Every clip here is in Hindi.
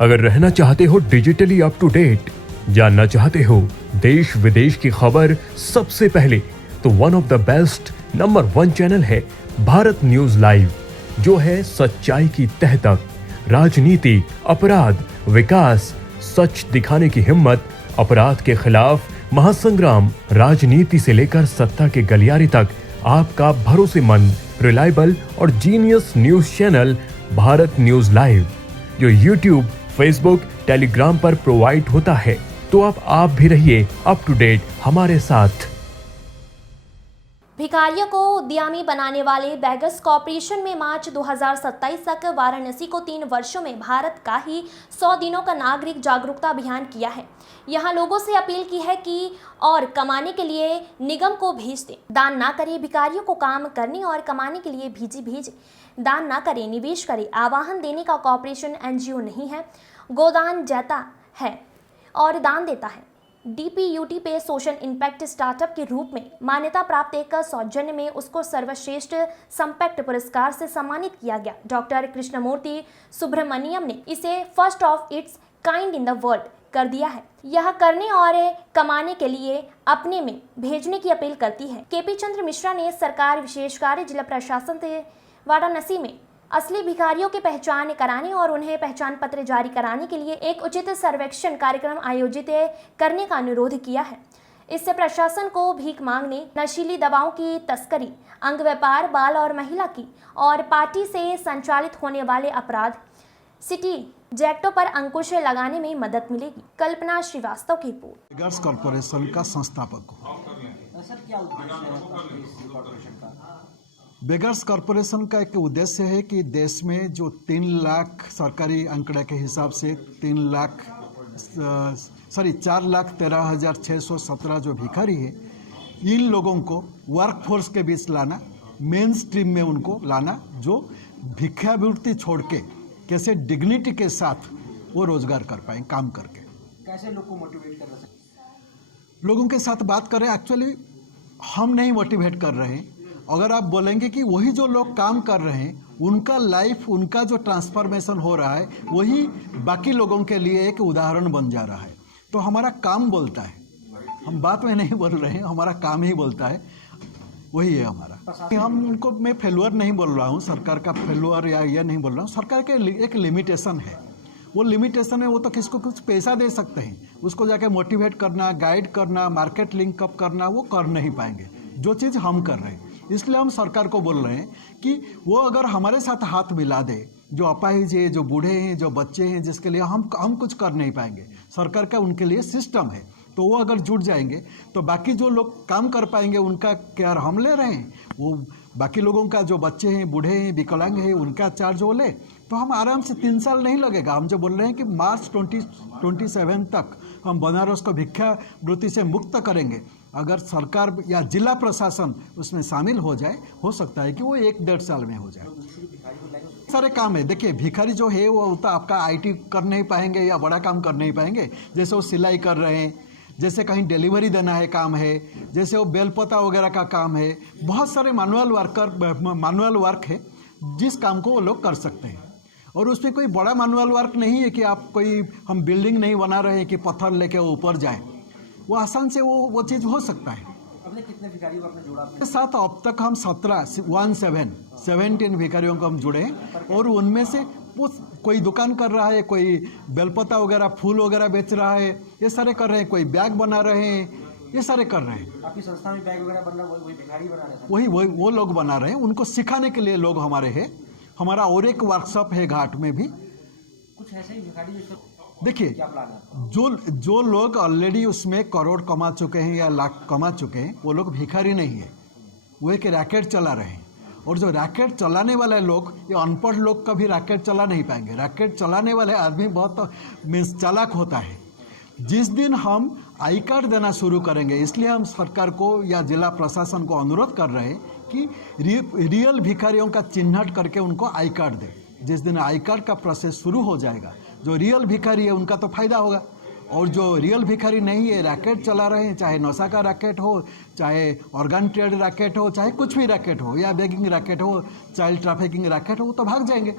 अगर रहना चाहते हो डिजिटली अप टू डेट, जानना चाहते हो देश विदेश की खबर सबसे पहले, तो one of the best number 1 channel है भारत न्यूज लाइव, जो है सच्चाई की तह तक। राजनीति, अपराध, विकास, सच दिखाने की हिम्मत, अपराध के खिलाफ महासंग्राम, राजनीति से लेकर सत्ता के गलियारे तक आपका भरोसेमंद, रिलायबल और genius news channel Bharat news live, जो यूट्यूब, फेसबुक, टेलीग्राम पर प्रोवाइड होता है। तो अब आप भी रहिए अप टू डेट हमारे साथ। भिखारियों को उद्यमी बनाने वाले बेगर्स कॉरपोरेशन में मार्च 2027 तक वाराणसी को 3 वर्षों में भारत का ही 100 दिनों का नागरिक जागरूकता अभियान किया है। यहाँ लोगों से अपील की है कि और कमाने के लिए निगम को भेज दें। दान ना करें, भिखारियों को काम करने और कमाने के लिए भेजे। दान ना करें, निवेश करें। आह्वान देने का कॉरपोरेशन एनजीओ नहीं है, गोदान जाता है और दान देता है। डीपीयूटी पे सोशल इम्पैक्ट स्टार्टअप के रूप में मान्यता प्राप्त एक सौजन्य में उसको सर्वश्रेष्ठ संपैक्ट पुरस्कार से सम्मानित किया गया। डॉक्टर कृष्णमूर्ति सुब्रमण्यम ने इसे first of its kind in the world कर दिया है। यह करने और कमाने के लिए अपने में भेजने की अपील करती है। केपी चंद्र मिश्रा ने सरकार, विशेष कार्य, जिला प्रशासन से वाराणसी में असली भिखारियों की पहचान कराने और उन्हें पहचान पत्र जारी कराने के लिए एक उचित सर्वेक्षण कार्यक्रम आयोजित करने का अनुरोध किया है। इससे प्रशासन को भीख मांगने, नशीली दवाओं की तस्करी, अंग व्यापार, बाल और महिला की और पार्टी से संचालित होने वाले अपराध, सिटी जैक्टों पर अंकुश लगाने में मदद मिलेगी। कल्पना श्रीवास्तव की रिपोर्ट। बेगर्स कॉरपोरेशन का संस्थापक हूँ। सर, क्या उद्देश्य है इस कॉरपोरेशन का? बेगर्स कॉरपोरेशन का एक उद्देश्य है कि देश में जो 3 लाख सरकारी आंकड़े के हिसाब से 4,13,617 जो भिखारी है, इन लोगों को वर्कफोर्स के बीच लाना, मेन स्ट्रीम में उनको लाना, जो भिक्षावृत्ति छोड़ के कैसे डिग्निटी के साथ वो रोजगार कर पाए काम करके। कैसे लोग को मोटिवेट कर रहे हैं? लोगों के साथ बात करें, एक्चुअली हम नहीं मोटिवेट कर रहे हैं। अगर आप बोलेंगे कि वही जो लोग काम कर रहे हैं, उनका लाइफ, उनका जो ट्रांसफॉर्मेशन हो रहा है, वही बाकी लोगों के लिए एक उदाहरण बन जा रहा है। तो हमारा काम बोलता है, हम बात में नहीं बोल रहे हैं, हमारा काम ही बोलता है, वही है हमारा। हम उनको, मैं फेलुअर नहीं बोल रहा हूँ, सरकार का फेलुअर या ये नहीं बोल रहा हूँ। सरकार के एक लिमिटेशन है, वो लिमिटेशन है, वो तो किसको कुछ पैसा दे सकते हैं, उसको जाके मोटिवेट करना, गाइड करना, मार्केट लिंक अप करना, वो कर नहीं पाएंगे जो चीज़ हम कर रहे हैं। इसलिए हम सरकार को बोल रहे हैं कि वो अगर हमारे साथ हाथ मिला दे, जो अपाहिज है, जो बूढ़े हैं, जो बच्चे हैं, जिसके लिए हम कुछ कर नहीं पाएंगे, सरकार का उनके लिए सिस्टम है, तो वो अगर जुड़ जाएंगे तो बाकी जो लोग काम कर पाएंगे उनका केयर हम ले रहे हैं। वो बाकी लोगों का, जो बच्चे हैं, बूढ़े हैं, विकलांग हैं, उनका चार्ज वो ले, तो हम आराम से 3 साल नहीं लगेगा। हम जो बोल रहे हैं कि मार्च 2027 तक हम बनारस को भिक्षावृत्ति से मुक्त करेंगे। अगर सरकार या जिला प्रशासन उसमें शामिल हो जाए, हो सकता है कि वो 1-1.5 साल में हो जाए। सारे काम है, देखिए भिखारी जो है वो तो आपका आईटी कर नहीं पाएंगे या बड़ा काम कर नहीं पाएंगे। जैसे वो सिलाई कर रहे हैं, जैसे कहीं डिलीवरी देना है काम है, जैसे वो बेलपता वगैरह का काम है, बहुत सारे मैनुअल वर्क है जिस काम को वो लोग कर सकते हैं। और उसमें कोई बड़ा मैनुअल वर्क नहीं है कि आप कोई, हम बिल्डिंग नहीं बना रहे हैं कि पत्थर लेके ऊपर जाए, वो आसान से वो चीज़ हो सकता है। अपने कितने भिखारियों को आपने जोड़ा? के साथ अब तक हम 17 भिखारियों को हम जुड़े हैं, और उनमें से वो कोई दुकान कर रहा है, कोई बेलपत्ता वगैरह, फूल वगैरह बेच रहा है, ये सारे कर रहे हैं, कोई बैग बना रहे हैं, ये सारे कर रहे हैं। आपकी संस्था में बैग वगैरह बन रहा है, वही भिखारी बना रहे हैं? वही वो लोग बना रहे हैं, उनको सिखाने के लिए लोग हमारे हैं। हमारा और एक वर्कशॉप है घाट में भी। कुछ ऐसे ही भिखारी देखिए, क्या प्लान है? जो लोग ऑलरेडी उसमें करोड़ कमा चुके हैं या लाख कमा चुके हैं, वो लोग भिखारी नहीं है, वो एक रैकेट चला रहे हैं। और जो रैकेट चलाने वाले लोग, ये अनपढ़ लोग कभी रैकेट चला नहीं पाएंगे। रैकेट चलाने वाले आदमी बहुत मीन्स चालाक होता है। जिस दिन हम आई कार्ड देना शुरू करेंगे, इसलिए हम सरकार को या जिला प्रशासन को अनुरोध कर रहे हैं कि रियल भिखारियों का चिन्हट करके उनको आई कार्ड दें। जिस दिन आई कार्ड का प्रोसेस शुरू हो जाएगा, जो रियल भिखारी है उनका तो फायदा होगा, और जो रियल भिखारी नहीं है, रैकेट चला रहे हैं, चाहे नशा का रैकेट हो, चाहे ऑर्गन ट्रेड रैकेट हो, चाहे कुछ भी रैकेट हो, या बेगिंग रैकेट हो, चाइल्ड ट्रैफिकिंग रैकेट हो, वो तो भाग जाएंगे।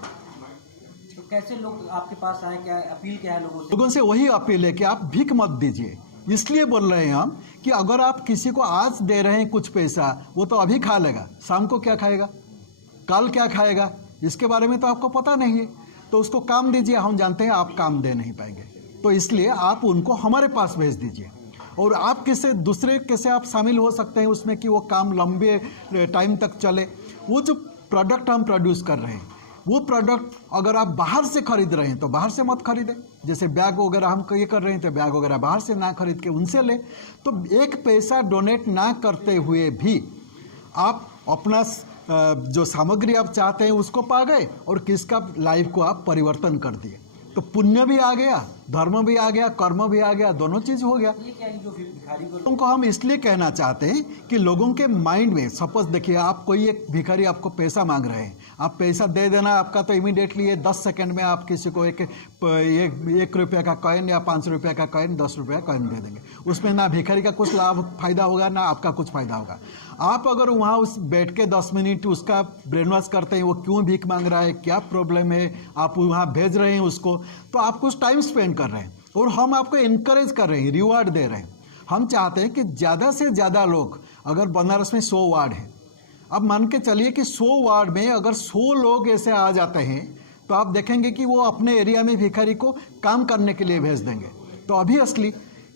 कैसे लोग आपके पास आए, क्या अपील क्या है लोगों से? लोगों से वही अपील है कि आप भीख मत दीजिए। इसलिए बोल रहे हैं हम कि अगर आप किसी को आज दे रहे हैं कुछ पैसा, वो तो अभी खा लेगा, शाम को क्या खाएगा, कल क्या खाएगा, इसके बारे में तो आपको पता नहीं है। तो उसको काम दीजिए। हम जानते हैं आप काम दे नहीं पाएंगे, तो इसलिए आप उनको हमारे पास भेज दीजिए। और आप किसी दूसरे कैसे आप शामिल हो सकते हैं उसमें कि वो काम लंबे टाइम तक चले। वो जो प्रोडक्ट हम प्रोड्यूस कर रहे हैं, वो प्रोडक्ट अगर आप बाहर से खरीद रहे हैं तो बाहर से मत खरीदें। जैसे बैग वगैरह हम ये कर रहे हैं तो बैग वगैरह बाहर से ना खरीद के उनसे लें। तो एक पैसा डोनेट ना करते हुए भी आप अपना जो सामग्री आप चाहते हैं उसको पा गए और किसका लाइफ को आप परिवर्तन कर दिए। तो पुण्य भी आ गया, धर्म भी आ गया, कर्म भी आ गया, दोनों चीज़ हो गया। ये क्या है जो भिखारी को उनको हम इसलिए कहना चाहते हैं कि लोगों के माइंड में, सपोज देखिए आप कोई एक भिखारी आपको पैसा मांग रहे हैं, आप पैसा दे देना आपका तो इमीडिएटली ये 10 सेकंड में आप किसी को एक रुपये का कॉइन या 5 रुपये का कॉइन, 10 रुपये का कॉइन दे देंगे। उसमें ना भिखारी का कुछ लाभ फायदा होगा ना आपका कुछ फायदा होगा। आप अगर वहाँ उस बैठ के 10 मिनट उसका ब्रेन वॉश करते हैं, वो क्यों भीख मांग रहा है, क्या प्रॉब्लम है, आप वहाँ भेज रहे हैं उसको, तो आप कुछ टाइम स्पेंड कर रहे हैं और हम आपको इनकरेज कर रहे हैं, रिवार्ड दे रहे हैं। हम चाहते हैं कि ज़्यादा से ज़्यादा लोग, अगर बनारस में 100 वार्ड है, अब मान के चलिए कि 100 वार्ड में अगर 100 लोग ऐसे आ जाते हैं तो आप देखेंगे कि वो अपने एरिया में भिखारी को काम करने के लिए भेज देंगे। तो अभी असली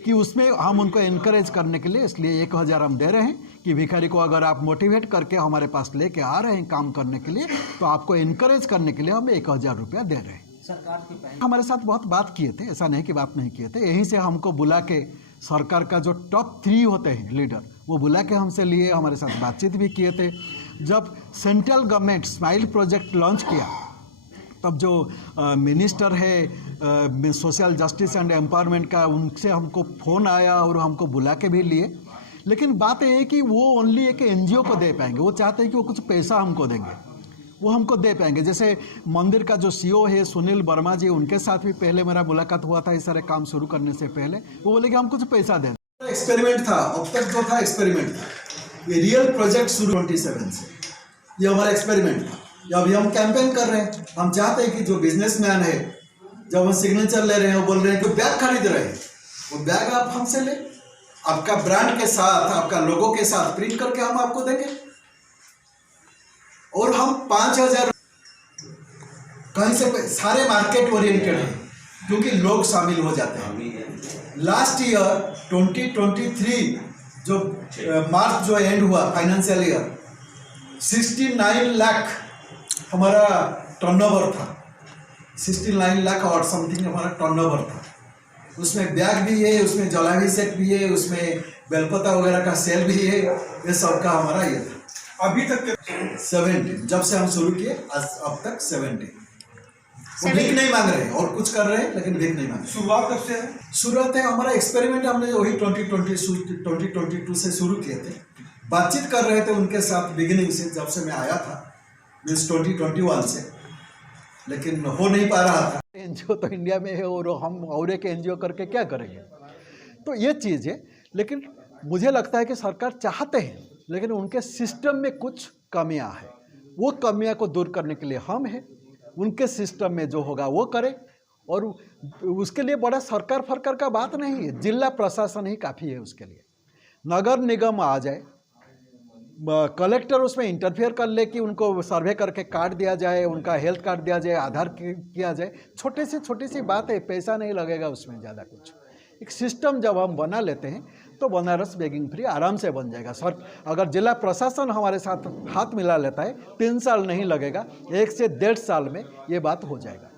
कि उसमें हम उनको इनकरेज करने के लिए इसलिए 1000 हम दे रहे हैं कि भिखारी को अगर आप मोटिवेट करके हमारे पास लेके आ रहे हैं काम करने के लिए, तो आपको इनकरेज करने के लिए हम 1000 रुपया दे रहे हैं। सरकार के पहले हमारे साथ बहुत बात किए थे, ऐसा नहीं कि बात नहीं किए थे। यहीं से हमको बुला के सरकार का जो टॉप 3 होते हैं लीडर, वो बुला के हमसे लिए, हमारे साथ बातचीत भी किए थे। जब central government smile project launch किया, तब जो मिनिस्टर है सोशल जस्टिस एंड एम्पावरमेंट का, उनसे हमको फ़ोन आया और हमको बुला के भी लिए। लेकिन बात ये है कि वो ओनली एक NGO को दे पाएंगे। वो चाहते हैं कि वो कुछ पैसा हमको देंगे, वो हमको दे पाएंगे। जैसे मंदिर का जो CEO है सुनील वर्मा जी, उनके साथ भी पहले मेरा मुलाकात हुआ था इस सारे काम शुरू करने से पहले। वो बोले कि हम कुछ पैसा दें। एक्सपेरिमेंट था, अब तक जो था एक्सपेरिमेंट था, ये रियल प्रोजेक्ट शुरू 27 से, ये हमारा एक्सपेरिमेंट था। अभी हम कैंपेन कर रहे हैं। हम चाहते हैं कि जो बिजनेसमैन है, जब हम सिग्नेचर ले रहे हैं, वो बोल रहे हैं कि बैग खरीद रहे हैं, वो बैग आप हमसे ले, आपका ब्रांड के साथ, आपका लोगो के साथ प्रिंट करके हम आपको देंगे। और हम 5000 कहीं से, सारे मार्केट ओरिएंटेड हैं क्योंकि लोग शामिल हो जाते हैं। लास्ट ईयर 2023 जो मार्च जो एंड हुआ फाइनेंशियल ईयर, 69 लाख हमारा टर्नओवर था। 69 लाख और समथिंग हमारा टर्नओवर था। उसमें बैग भी है, उसमें जलाभिषेक भी है, उसमें बेलपत्ता वगैरह का सेल भी है, ये सब का हमारा ये था। अभी तक 70, जब से हम शुरू किए अब तक 70। वो भीख नहीं मांग रहे हैं और कुछ कर रहे हैं, लेकिन भीख नहीं मांग रहे। शुरुआत कब से है? शुरुआत है हमारा एक्सपेरिमेंट, हमने वही 2022 से शुरू किए थे। बातचीत कर रहे थे उनके साथ बिगिनिंग से, जब से मैं आया था, मीन्स 2021 से, लेकिन हो नहीं पा रहा था। NGO तो इंडिया में है और हम और एक NGO करके क्या करेंगे, तो ये चीज़ है। लेकिन मुझे लगता है कि सरकार चाहते हैं, लेकिन उनके सिस्टम में कुछ कमियां हैं। वो कमियां को दूर करने के लिए हम हैं, उनके सिस्टम में जो होगा वो करें। और उसके लिए बड़ा सरकार फरकार का बात नहीं है, जिला प्रशासन ही काफ़ी है उसके लिए। नगर निगम आ जाए, कलेक्टर उसमें इंटरफेयर कर ले कि उनको सर्वे करके कार्ड दिया जाए, उनका हेल्थ कार्ड दिया जाए, आधार किया जाए। छोटी सी बात है, पैसा नहीं लगेगा उसमें ज़्यादा कुछ। एक सिस्टम जब हम बना लेते हैं तो बनारस बेगिंग फ्री आराम से बन जाएगा। सर, अगर जिला प्रशासन हमारे साथ हाथ मिला लेता है, 3 साल नहीं लगेगा, 1 से 1.5 साल में ये बात हो जाएगा।